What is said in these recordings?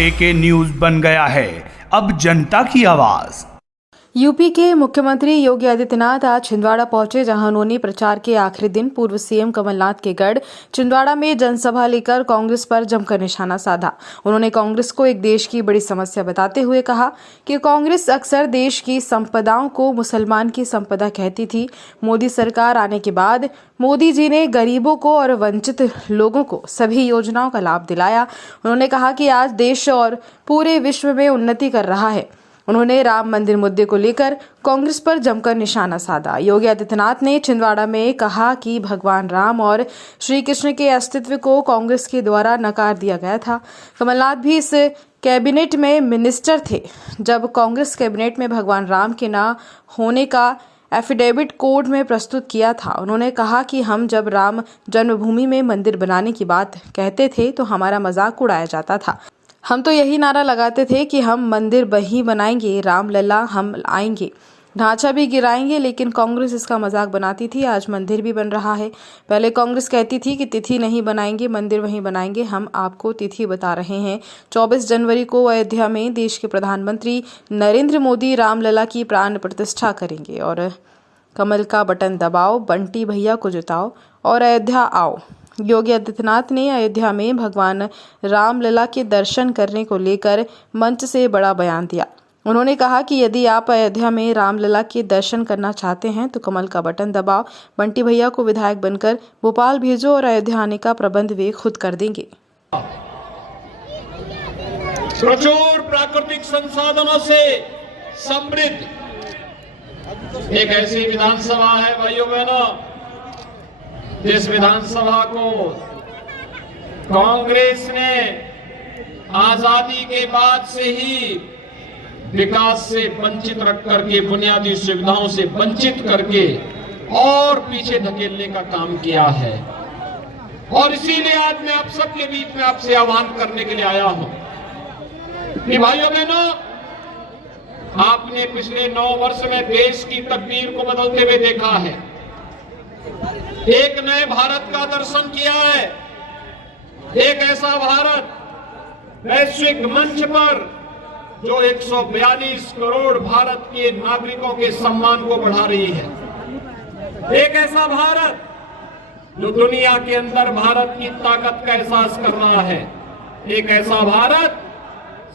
एके news बन गया है अब जनता की आवाज़। यूपी के मुख्यमंत्री योगी आदित्यनाथ आज छिंदवाड़ा पहुंचे, जहां उन्होंने प्रचार के आखिरी दिन पूर्व सीएम कमलनाथ के गढ़ छिंदवाड़ा में जनसभा लेकर कांग्रेस पर जमकर निशाना साधा। उन्होंने कांग्रेस को एक देश की बड़ी समस्या बताते हुए कहा कि कांग्रेस अक्सर देश की संपदाओं को मुसलमान की संपदा कहती थी। मोदी सरकार आने के बाद मोदी जी ने गरीबों को और वंचित लोगों को सभी योजनाओं का लाभ दिलाया। उन्होंने कहा कि आज देश और पूरे विश्व में उन्नति कर रहा है। उन्होंने राम मंदिर मुद्दे को लेकर कांग्रेस पर जमकर निशाना साधा। योगी आदित्यनाथ ने छिंदवाड़ा में कहा कि भगवान राम और श्री कृष्ण के अस्तित्व को कांग्रेस के द्वारा नकार दिया गया था। कमलनाथ भी इस कैबिनेट में मिनिस्टर थे जब कांग्रेस कैबिनेट में भगवान राम के न होने का एफिडेविट कोर्ट में प्रस्तुत किया था। उन्होंने कहा कि हम जब राम जन्मभूमि में मंदिर बनाने की बात कहते थे तो हमारा मजाक उड़ाया जाता था। हम तो यही नारा लगाते थे कि हम मंदिर वही बनाएंगे, राम लला हम आएंगे, ढांचा भी गिराएंगे, लेकिन कांग्रेस इसका मजाक बनाती थी। आज मंदिर भी बन रहा है। पहले कांग्रेस कहती थी कि तिथि नहीं बनाएंगे, मंदिर वहीं बनाएंगे। हम आपको तिथि बता रहे हैं। 24 जनवरी को अयोध्या में देश के प्रधानमंत्री नरेंद्र मोदी रामलला की प्राण प्रतिष्ठा करेंगे और कमल का बटन दबाओ, बंटी भैया को जिताओ और अयोध्या आओ। योगी आदित्यनाथ ने अयोध्या में भगवान रामलला के दर्शन करने को लेकर मंच से बड़ा बयान दिया। उन्होंने कहा कि यदि आप अयोध्या में रामलला के दर्शन करना चाहते हैं तो कमल का बटन दबाओ, बंटी भैया को विधायक बनकर भोपाल भेजो और अयोध्या आने का प्रबंध वे खुद कर देंगे। प्रचुर प्राकृतिक संसाधनों से समृद्ध एक ऐसी विधानसभा है भाइयों बहनों, जिस विधानसभा को कांग्रेस ने आजादी के बाद से ही विकास से वंचित रख करके, बुनियादी सुविधाओं से वंचित करके और पीछे धकेलने का काम किया है। और इसीलिए आज मैं आप सबके बीच में आपसे आह्वान करने के लिए आया हूं कि भाइयों बहनों, आपने पिछले 9 वर्ष में देश की तकदीर को बदलते हुए देखा है। एक नए भारत का दर्शन किया है। एक ऐसा भारत वैश्विक मंच पर जो 142 करोड़ भारत के नागरिकों के सम्मान को बढ़ा रही है। एक ऐसा भारत जो दुनिया के अंदर भारत की ताकत का एहसास कर रहा है। एक ऐसा भारत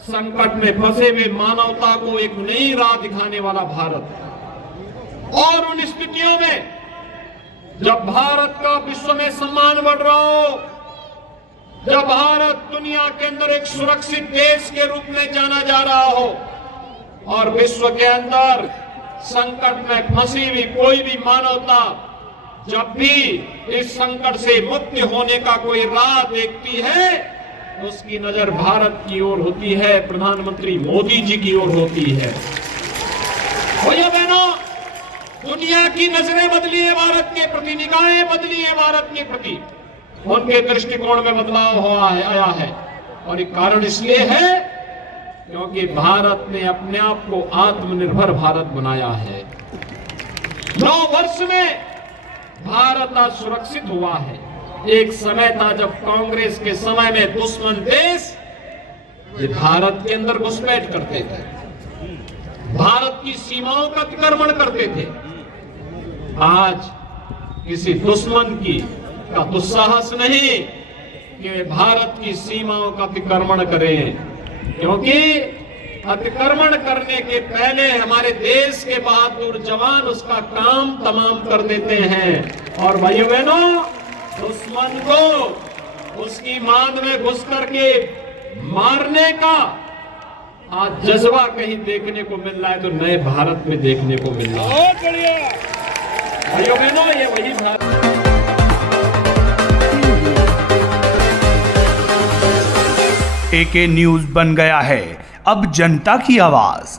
संकट में फंसे हुए मानवता को एक नई राह दिखाने वाला भारत। और उन स्थितियों में जब भारत का विश्व में सम्मान बढ़ रहा हो, जब भारत दुनिया के अंदर एक सुरक्षित देश के रूप में जाना जा रहा हो और विश्व के अंदर संकट में फंसी हुई कोई भी मानवता जब भी इस संकट से मुक्त होने का कोई राह देखती है, उसकी नजर भारत की ओर होती है, प्रधानमंत्री मोदी जी की ओर होती है। भैया बहनों, दुनिया की नजरें बदली है भारत के प्रति, निगाहें बदली है भारत के प्रति, उनके दृष्टिकोण में बदलाव आया है। और एक कारण इसलिए है क्योंकि भारत ने अपने आप को आत्मनिर्भर भारत बनाया है। 9 वर्ष में भारत आज सुरक्षित हुआ है। एक समय था जब कांग्रेस के समय में दुश्मन देश ये भारत के अंदर घुसपैठ करते थे, भारत की सीमाओं का अतिक्रमण करते थे। आज किसी दुश्मन का दुस्साहस नहीं कि वे भारत की सीमाओं का अतिक्रमण करें, क्योंकि अतिक्रमण करने के पहले हमारे देश के बहादुर जवान उसका काम तमाम कर देते हैं। और भाइयों बहनों, दुश्मन को उसकी मांद में घुस करके मारने का आज जज्बा कहीं देखने को मिल रहा है तो नए भारत में देखने को मिल रहा है। बहुत बढ़िया भाइयों बहनों, ये वही भारत। एके न्यूज़ बन गया है अब जनता की आवाज़।